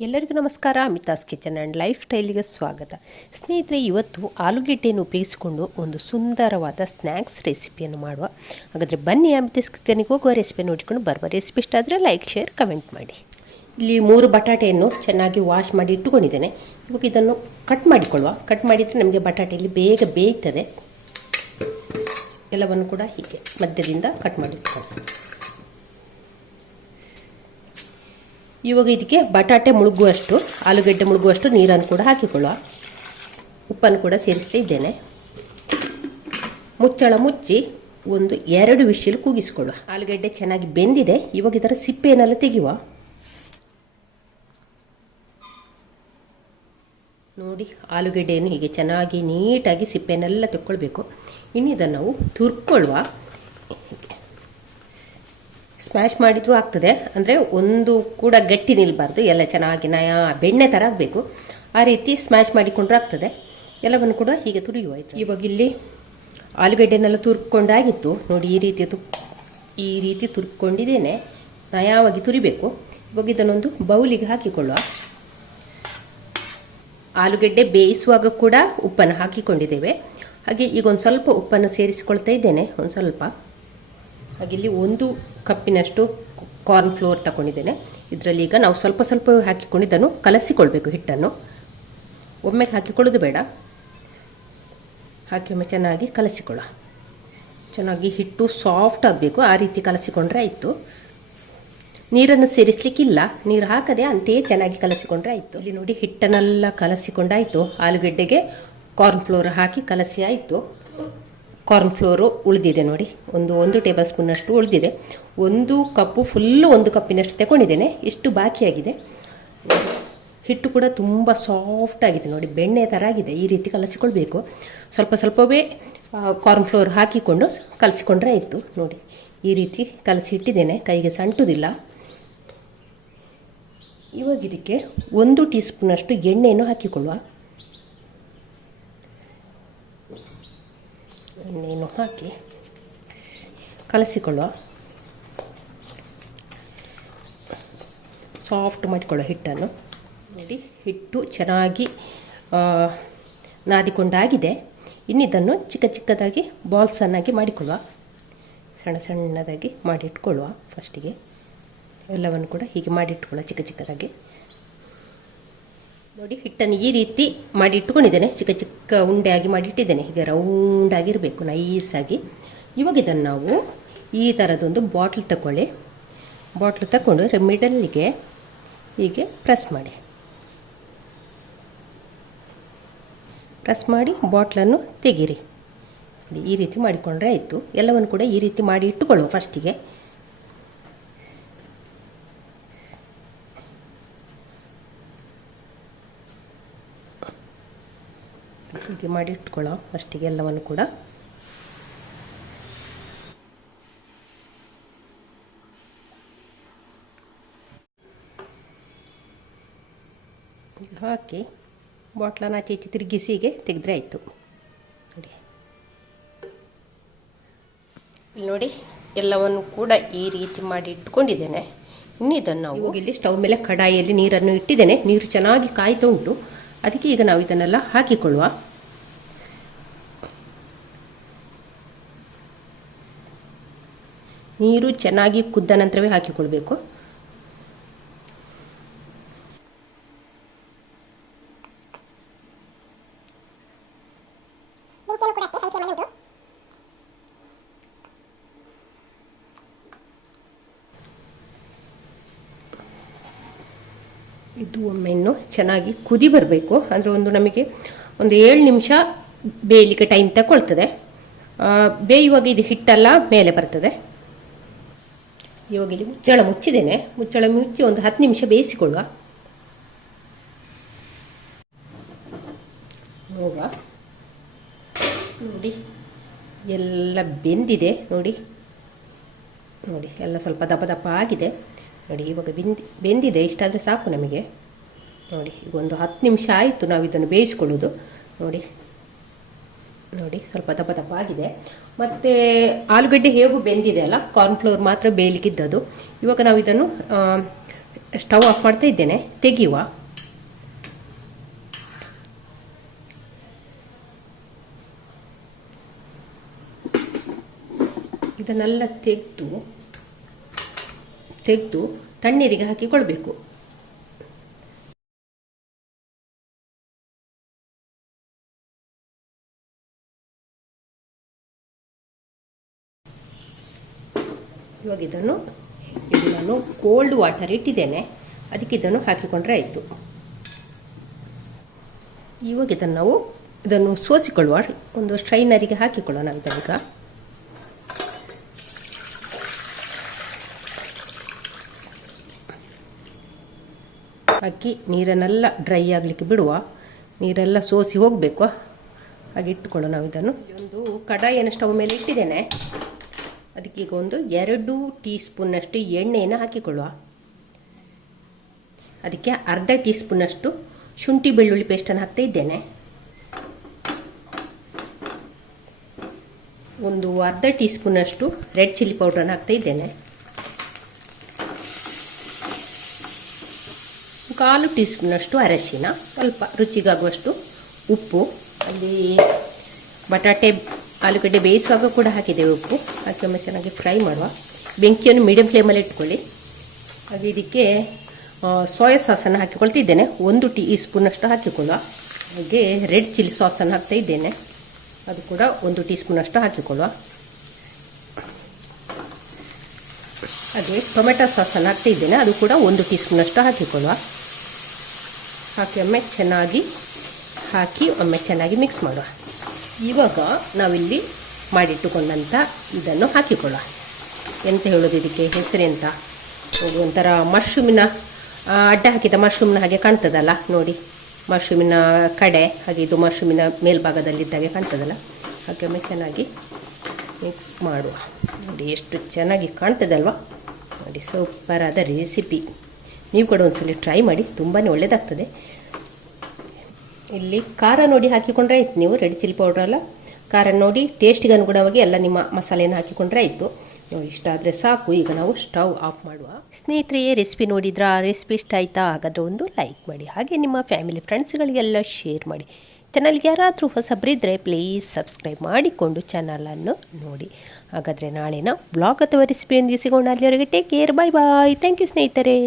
ಎಲ್ಲರಿಗೂ ನಮಸ್ಕಾರ. Amitha's kitchen and life ಸ್ಟೈಲಿಗೆ ಸ್ವಾಗತ. ಸ್ನೇಹಿತರೆ, ಇವತ್ತು ಆಲೂಗೆಡ್ಡೆಯನ್ನು ಉಪಯೋಗಿಸಿಕೊಂಡು ಒಂದು ಸುಂದರವಾದ ಸ್ನ್ಯಾಕ್ಸ್ ರೆಸಿಪಿಯನ್ನು ಮಾಡುವ. ಹಾಗಾದರೆ ಬನ್ನಿ ಅಮಿತಾಸ್ ಕಿಚನಿಗೆ ಹೋಗುವ ರೆಸಿಪಿ ನೋಡಿಕೊಂಡು ಬರುವ ರೆಸಿಪಿ ಇಷ್ಟ ಆದರೆ ಲೈಕ್, ಶೇರ್, ಕಮೆಂಟ್ ಮಾಡಿ. ಇಲ್ಲಿ ಮೂರು ಬಟಾಟೆಯನ್ನು ಚೆನ್ನಾಗಿ ವಾಶ್ ಮಾಡಿ ಇಟ್ಟುಕೊಂಡಿದ್ದೇನೆ. ಇವಾಗ ಇದನ್ನು ಕಟ್ ಮಾಡಿಕೊಳ್ಳುವ. ಕಟ್ ಮಾಡಿದರೆ ನಮಗೆ ಬಟಾಟೆಯಲ್ಲಿ ಬೇಗ ಬೇಯ್ತದೆ. ಎಲ್ಲವನ್ನು ಕೂಡ ಹೀಗೆ ಮಧ್ಯದಿಂದ ಕಟ್ ಮಾಡಿಟ್ಕೊಳ್ಳಿ ಇವಾಗ ಇದಕ್ಕೆ ಬಟಾಟೆ ಮುಳುಗುವಷ್ಟು, ಆಲೂಗಡ್ಡೆ ಮುಳುಗುವಷ್ಟು ನೀರನ್ನು ಕೂಡ ಹಾಕಿಕೊಳ್ಳುವ ಉಪ್ಪನ್ನು ಕೂಡ ಸೇರಿಸ್ತಾ ಇದ್ದೇನೆ. ಮುಚ್ಚಳ ಮುಚ್ಚಿ ಒಂದು ಎರಡು ವಿಷಲ್ ಕೂಗಿಸ್ಕೊಳ್ಳುವ. ಆಲೂಗಡ್ಡೆ ಚೆನ್ನಾಗಿ ಬೆಂದಿದೆ, ಇವಾಗ ಇದರ ಸಿಪ್ಪೆಯನ್ನೆಲ್ಲ ತೆಗೆಯುವ. ನೋಡಿ, ಆಲೂಗಡ್ಡೆಯನ್ನು ಹೀಗೆ ಚೆನ್ನಾಗಿ ನೀಟಾಗಿ ಸಿಪ್ಪೆನೆಲ್ಲ ತೆಕ್ಕೊಳ್ಬೇಕು. ಇನ್ನು ಇದನ್ನು ನಾವು ತುರ್ಕೊಳ್ಳುವ. ಸ್ಮ್ಯಾಶ್ ಮಾಡಿದರೂ ಆಗ್ತದೆ. ಅಂದರೆ ಒಂದು ಕೂಡ ಗಟ್ಟಿ ನಿಲ್ಬಾರ್ದು. ಎಲ್ಲ ಚೆನ್ನಾಗಿ ನಯ ಬೆಣ್ಣೆ ಥರ ಆಗಬೇಕು. ಆ ರೀತಿ ಸ್ಮ್ಯಾಶ್ ಮಾಡಿಕೊಂಡ್ರೆ ಆಗ್ತದೆ. ಎಲ್ಲವನ್ನು ಕೂಡ ಹೀಗೆ ತುರಿಯುವಾಯಿತು ಇವಾಗ ಇಲ್ಲಿ ಆಲೂಗಡ್ಡೆನೆಲ್ಲ ತುರ್ಕೊಂಡಾಗಿತ್ತು. ನೋಡಿ, ಈ ರೀತಿ ತು ಈ ರೀತಿ ತುರ್ಕೊಂಡಿದ್ದೇನೆ. ನಯವಾಗಿ ತುರಿಬೇಕು. ಇವಾಗ ಇದನ್ನೊಂದು ಬೌಲಿಗೆ ಹಾಕಿಕೊಳ್ಳುವ. ಆಲೂಗಡ್ಡೆ ಬೇಯಿಸುವಾಗ ಕೂಡ ಉಪ್ಪನ್ನು ಹಾಕಿಕೊಂಡಿದ್ದೇವೆ. ಹಾಗೆ ಈಗ ಒಂದು ಸ್ವಲ್ಪ ಉಪ್ಪನ್ನು ಸೇರಿಸಿಕೊಳ್ತಾ ಇದ್ದೇನೆ. ಒಂದು ಸ್ವಲ್ಪ. ಹಾಗೆ ಇಲ್ಲಿ ಒಂದು ಕಪ್ಪಿನಷ್ಟು ಕಾರ್ನ್ ಫ್ಲೋರ್ ತಗೊಂಡಿದ್ದೇನೆ. ಇದರಲ್ಲಿ ಈಗ ನಾವು ಸ್ವಲ್ಪ ಸ್ವಲ್ಪ ಹಾಕಿಕೊಂಡಿದ್ದನ್ನು ಕಲಸಿಕೊಳ್ಬೇಕು ಹಿಟ್ಟನ್ನು. ಒಮ್ಮೆಗೆ ಹಾಕಿಕೊಳ್ಳೋದು ಬೇಡ. ಹಾಕಿ ಒಮ್ಮೆ ಚೆನ್ನಾಗಿ ಕಲಸಿಕೊಳ್ಳ. ಚೆನ್ನಾಗಿ ಹಿಟ್ಟು ಸಾಫ್ಟ್ ಆಗಬೇಕು. ಆ ರೀತಿ ಕಲಸಿಕೊಂಡ್ರೆ ಆಯಿತು. ನೀರನ್ನು ಸೇರಿಸ್ಲಿಕ್ಕಿಲ್ಲ. ನೀರು ಹಾಕದೆ ಅಂತೆಯೇ ಚೆನ್ನಾಗಿ ಕಲಸಿಕೊಂಡ್ರೆ ಆಯಿತು. ಇಲ್ಲಿ ನೋಡಿ ಹಿಟ್ಟನ್ನೆಲ್ಲ ಕಲಸಿಕೊಂಡಾಯಿತು. ಆಲೂಗೆಡ್ಡೆಗೆ ಕಾರ್ನ್ ಫ್ಲೋರ್ ಹಾಕಿ ಕಲಸಿ ಆಯಿತು. ಕಾರ್ನ್ ಫ್ಲೋರು ಉಳಿದಿದೆ ನೋಡಿ. ಒಂದು ಒಂದು ಟೇಬಲ್ ಸ್ಪೂನಷ್ಟು ಉಳಿದಿದೆ. ಒಂದು ಕಪ್ಪು ಫುಲ್ಲು ಒಂದು ಕಪ್ಪಿನಷ್ಟು ತಗೊಂಡಿದ್ದೇನೆ. ಇಷ್ಟು ಬಾಕಿಯಾಗಿದೆ ಹಿಟ್ಟು ಕೂಡ ತುಂಬ ಸಾಫ್ಟ್ ಆಗಿದೆ ನೋಡಿ. ಬೆಣ್ಣೆ ಥರ ಆಗಿದೆ. ಈ ರೀತಿ ಕಲಸಿಕೊಳ್ಬೇಕು. ಸ್ವಲ್ಪ ಸ್ವಲ್ಪವೇ ಕಾರ್ನ್ ಫ್ಲೋರ್ ಹಾಕಿಕೊಂಡು ಕಲಸಿಕೊಂಡ್ರೆ ಆಯಿತು ನೋಡಿ. ಈ ರೀತಿ ಕಲಸಿ ಇಟ್ಟಿದ್ದೇನೆ. ಕೈಗೆ ಸಂಟುದಿಲ್ಲ. ಇವಾಗ ಇದಕ್ಕೆ ಒಂದು ಟೀ ಸ್ಪೂನಷ್ಟು ಎಣ್ಣೆಯನ್ನು ಹಾಕಿಕೊಳ್ಳುವ ಎಣ್ಣೆಯನ್ನು ಹಾಕಿ ಕಲಸಿಕೊಳ್ಳುವ. ಸಾಫ್ಟ್ ಮಾಡಿಕೊಳ್ಳುವ ಹಿಟ್ಟನ್ನು. ನೋಡಿ, ಹಿಟ್ಟು ಚೆನ್ನಾಗಿ ನಾದಿಕೊಂಡಾಗಿದೆ. ಇನ್ನಿದನ್ನು ಚಿಕ್ಕ ಚಿಕ್ಕದಾಗಿ ಬಾಲ್ಸನ್ನಾಗಿ ಮಾಡಿಕೊಳ್ಳುವ. ಸಣ್ಣ ಸಣ್ಣದಾಗಿ ಮಾಡಿಟ್ಕೊಳ್ಳುವ ಫಸ್ಟಿಗೆ ಎಲ್ಲವನ್ನು ಕೂಡ ಹೀಗೆ ಮಾಡಿಟ್ಕೊಳ್ಳುವ ಚಿಕ್ಕ ಚಿಕ್ಕದಾಗಿ. ನೋಡಿ, ಹಿಟ್ಟನ್ನು ಈ ರೀತಿ ಮಾಡಿ ಇಟ್ಕೊಂಡಿದ್ದೇನೆ ಚಿಕ್ಕ ಚಿಕ್ಕ ಉಂಡೆಯಾಗಿ ಮಾಡಿಟ್ಟಿದ್ದೇನೆ. ಹೀಗೆ ರೌಂಡ್ ಆಗಿರಬೇಕು ನೈಸಾಗಿ ಇವಾಗ ಇದನ್ನು ನಾವು ಈ ಥರದೊಂದು ಬಾಟ್ಲ್ ತಗೊಳ್ಳಿ ಬಾಟ್ಲ್ ತಗೊಂಡು ಮಿಡಲ್ಲಿಗೆ ಹೀಗೆ ಪ್ರೆಸ್ ಮಾಡಿ. ಪ್ರೆಸ್ ಮಾಡಿ ಬಾಟ್ಲನ್ನು ತೆಗೀರಿ. ಈ ರೀತಿ ಮಾಡಿಕೊಂಡ್ರೆ ಆಯಿತು. ಎಲ್ಲವನ್ನು ಕೂಡ ಈ ರೀತಿ ಮಾಡಿ ಇಟ್ಟುಕೊಳ್ಳುವ ಫಸ್ಟಿಗೆ ಹೀಗೆ ಮಾಡಿ ಇಟ್ಕೊಳ್ಳೋ ಫಸ್ಟಿಗೆ ಎಲ್ಲವನ್ನು ಕೂಡ. ಹಾಕಿ ಬಾಟ್ಲನ್ನ ಆಚೆ ಈಚೆ ತಿರುಗಿಸಿ ಹೀಗೆ ತೆಗೆದ್ರೆ ಆಯಿತು. ನೋಡಿ. ಇಲ್ಲಿ ನೋಡಿ, ಎಲ್ಲವನ್ನು ಕೂಡ ಈ ರೀತಿ ಮಾಡಿ ಇಟ್ಕೊಂಡಿದ್ದೇನೆ. ಇನ್ನು ಇದನ್ನು ನಾವು ಇಲ್ಲಿ ಸ್ಟವ್ ಮೇಲೆ ಕಡಾಯಿಯಲ್ಲಿ ನೀರನ್ನು ಇಟ್ಟಿದ್ದೇನೆ. ನೀರು ಚೆನ್ನಾಗಿ ಕಾಯ್ತಾ ಉಂಟು. ಅದಕ್ಕೆ ಈಗ ನಾವು ಇದನ್ನೆಲ್ಲ ಹಾಕಿಕೊಳ್ಳುವ. ನೀರು ಚೆನ್ನಾಗಿ ಕುದ್ದ ನಂತರವೇ ಹಾಕಿಕೊಳ್ಬೇಕು. ಇದು ಒಮ್ಮೆ ಇನ್ನು ಚೆನ್ನಾಗಿ ಕುದಿ ಬರಬೇಕು. ಅಂದರೆ ಒಂದು ನಮಗೆ ಒಂದು ಏಳು ನಿಮಿಷ ಬೇಯಲಿಕ್ಕೆ ಟೈಮ್ ತಗೊಳ್ತದೆ. ಬೇಯುವಾಗ ಇದು ಹಿಟ್ಟೆಲ್ಲ ಮೇಲೆ ಬರ್ತದೆ. ಇವಾಗ ಇಲ್ಲಿ ಮುಚ್ಚಳ ಮುಚ್ಚಿದ್ದೇನೆ. ಮುಚ್ಚಳ ಮುಚ್ಚಿ ಒಂದು ಹತ್ತು ನಿಮಿಷ ಬೇಯಿಸಿಕೊಳ್ಳುವ. ನೋಡುವ ನೋಡಿ, ಎಲ್ಲ ಬೆಂದಿದೆ. ನೋಡಿ ನೋಡಿ, ಎಲ್ಲ ಸ್ವಲ್ಪ ದಪ್ಪ ದಪ್ಪ ಆಗಿದೆ. ನೋಡಿ, ಇವಾಗ ಬೆಂದಿ, ಬೆಂದಿದೆ. ಇಷ್ಟಾದರೆ ಸಾಕು ನಮಗೆ. ನೋಡಿ, ಈಗ ಒಂದು ಹತ್ತು ನಿಮಿಷ ಆಯಿತು ನಾವು ಇದನ್ನು ಬೇಯಿಸ್ಕೊಳ್ಳೋದು ನೋಡಿ ನೋಡಿ, ಸ್ವಲ್ಪ ದಪ್ಪ ದಪ್ಪ ಆಗಿದೆ ಮತ್ತೆ ಆಲೂಗಡ್ಡೆ ಹೇಗೂ ಬೆಂದಿದೆ ಅಲ್ಲ ಕಾರ್ನ್ಫ್ಲೋರ್ ಮಾತ್ರ ಬೇಯಲಿಕ್ಕಿದ್ದದು ಇವಾಗ ನಾವು ಇದನ್ನು ಸ್ಟವ್ ಆಫ್ ಮಾಡ್ತಾ ಇದ್ದೇನೆ, ತೆಗೆಯುವ. ಇದನ್ನೆಲ್ಲ ತೆಗೆದು ತೆಗೆದು ತಣ್ಣೀರಿಗೆ ಹಾಕಿಕೊಳ್ಬೇಕು. ಇವಾಗ ಇದನ್ನು ಇದು ನಾನು ಕೋಲ್ಡ್ ವಾಟರ್ ಇಟ್ಟಿದ್ದೇನೆ. ಅದಕ್ಕೆ ಇದನ್ನು ಹಾಕಿಕೊಂಡ್ರೆ ಆಯಿತು. ಇವಾಗ ಇದನ್ನು ನಾವು, ಇದನ್ನು ಸೋಸಿಕೊಳ್ಳುವ ಒಂದು ಸ್ಟ್ರೈನರಿಗೆ ಹಾಕಿಕೊಳ್ಳೋಣ ಇದನ್ನೀಗ. ಹಾಕಿ ನೀರನ್ನೆಲ್ಲ ಡ್ರೈ ಆಗಲಿಕ್ಕೆ ಬಿಡುವ, ನೀರೆಲ್ಲ ಸೋಸಿ ಹೋಗಬೇಕು. ಹಾಗೆ ಇಟ್ಟುಕೊಳ್ಳೋ ನಾವು ಇದನ್ನು. ಒಂದು ಕಡಾಯಿಯನ್ನು ಸ್ಟವ್ ಮೇಲೆ ಇಟ್ಟಿದ್ದೇನೆ. ಅದಕ್ಕೆ ಈಗ ಒಂದು ಎರಡು ಟೀ ಸ್ಪೂನಷ್ಟು ಎಣ್ಣೆಯನ್ನು ಹಾಕಿಕೊಳ್ಳುವ. ಅದಕ್ಕೆ ಅರ್ಧ ಟೀ ಸ್ಪೂನಷ್ಟು ಶುಂಠಿ ಬೆಳ್ಳುಳ್ಳಿ ಪೇಸ್ಟನ್ನು ಹಾಕ್ತಾ ಇದ್ದೇನೆ. ಒಂದು ಅರ್ಧ ಟೀ ಸ್ಪೂನಷ್ಟು ರೆಡ್ ಚಿಲ್ಲಿ ಪೌಡ್ರನ್ನು ಹಾಕ್ತಾ ಇದ್ದೇನೆ. ಕಾಲು ಟೀ ಸ್ಪೂನಷ್ಟು ಅರಶಿನ, ಸ್ವಲ್ಪ ರುಚಿಗಾಗುವಷ್ಟು ಉಪ್ಪು, ಅಲ್ಲಿ ಬಟಾಟೆ ಆಲೂಗಡ್ಡೆ ಬೇಯಿಸುವಾಗ ಕೂಡ ಹಾಕಿದ್ದೇವೆ ಉಪ್ಪು. ಹಾಕಿ ಒಮ್ಮೆ ಚೆನ್ನಾಗಿ ಫ್ರೈ ಮಾಡುವ. ಬೆಂಕಿಯನ್ನು ಮೀಡಿಯಂ ಫ್ಲೇಮಲ್ಲಿ ಇಟ್ಕೊಳ್ಳಿ. ಹಾಗೆ ಇದಕ್ಕೆ ಸೋಯಾ ಸಾಸನ್ನು ಹಾಕಿಕೊಳ್ತಿದ್ದೇನೆ. ಒಂದು ಟೀ ಸ್ಪೂನಷ್ಟು ಹಾಕಿಕೊಳ್ಳುವ. ಹಾಗೆ ರೆಡ್ ಚಿಲ್ಲಿ ಸಾಸನ್ನು ಹಾಕ್ತಾ ಇದ್ದೇನೆ. ಅದು ಕೂಡ ಒಂದು ಟೀ ಸ್ಪೂನಷ್ಟು ಹಾಕಿಕೊಳ್ಳುವ. ಹಾಗೆ ಟೊಮೆಟೊ ಸಾಸನ್ನು ಹಾಕ್ತಾ ಇದ್ದೇನೆ. ಅದು ಕೂಡ ಒಂದು ಟೀ ಸ್ಪೂನಷ್ಟು ಹಾಕಿಕೊಳ್ಳುವ. ಹಾಕಿ ಒಮ್ಮೆ ಚೆನ್ನಾಗಿ ಹಾಕಿ ಒಮ್ಮೆ ಚೆನ್ನಾಗಿ ಮಿಕ್ಸ್ ಮಾಡುವ. ಇವಾಗ ನಾವಿಲ್ಲಿ ಮಾಡಿಟ್ಟುಕೊಂಡಂಥ ಇದನ್ನು ಹಾಕಿಕೊಳ್ಳೋಣ. ಎಂತ ಹೇಳೋದು ಇದಕ್ಕೆ? ಹೆಸರೆಂತ ಇದು ಒಂಥರ ಮಶ್ರೂಮಿನ ಅಡ್ಡ ಹಾಕಿದ ಮಶ್ರೂಮ್ನ ಹಾಗೆ ಕಾಣ್ತದಲ್ಲ? ನೋಡಿ. ಮಶ್ರೂಮಿನ ಕಡೆ, ಹಾಗೆ ಇದು ಮಶ್ರೂಮಿನ ಮೇಲ್ಭಾಗದಲ್ಲಿದ್ದಾಗೆ ಕಾಣ್ತದಲ್ಲ? ಹಾಗೆ ಚೆನ್ನಾಗಿ ಮಿಕ್ಸ್ ಮಾಡುವ. ನೋಡಿ, ಎಷ್ಟು ಚೆನ್ನಾಗಿ ಕಾಣ್ತದಲ್ವಾ? ನೋಡಿ ಸೂಪರ್ ಆದ ರೆಸಿಪಿ ನೀವು ಕೂಡ ಒಂದ್ಸಲಿ ಟ್ರೈ ಮಾಡಿ ತುಂಬಾ ಒಳ್ಳೆಯದಾಗ್ತದೆ ಇಲ್ಲಿ ಖಾರ ನೋಡಿ ಹಾಕಿಕೊಂಡ್ರೆ ಆಯ್ತು. ನೀವು ರೆಡ್ ಚಿಲ್ಲಿ ಪೌಡರ್ ಅಲ್ಲ, ಖಾರ ನೋಡಿ ಟೇಸ್ಟಿಗೆ ಅನುಗುಣವಾಗಿ ಎಲ್ಲ ನಿಮ್ಮ ಮಸಾಲೆಯನ್ನು ಹಾಕಿಕೊಂಡ್ರೆ ಆಯಿತು. ನಾವು ಇಷ್ಟ ಆದರೆ ಸಾಕು. ಈಗ ನಾವು ಸ್ಟವ್ ಆಫ್ ಮಾಡುವ. ಸ್ನೇಹಿತರೆ ರೆಸಿಪಿ ನೋಡಿದ್ರಾ ರೆಸಿಪಿ ಇಷ್ಟ ಆಯ್ತಾ? ಹಾಗಾದರೆ ಒಂದು ಲೈಕ್ ಮಾಡಿ. ಹಾಗೆ ನಿಮ್ಮ ಫ್ಯಾಮಿಲಿ ಫ್ರೆಂಡ್ಸ್ಗಳಿಗೆಲ್ಲ ಶೇರ್ ಮಾಡಿ. ಚಾನಲ್ಗೆ ಯಾರಾದರೂ ಹೊಸಬ್ರಿದ್ದರೆ ಪ್ಲೀಸ್ ಸಬ್ಸ್ಕ್ರೈಬ್ ಮಾಡಿಕೊಂಡು ಚಾನಲನ್ನು ನೋಡಿ. ಹಾಗಾದರೆ ನಾಳಿನ ಬ್ಲಾಗ್ ಅಥವಾ ರೆಸಿಪಿಯೊಂದಿಗೆ ಸಿಗೋಣ. ಅಲ್ಲಿವರೆಗೆ take care bye bye thank you ಸ್ನೇಹಿತರೆ.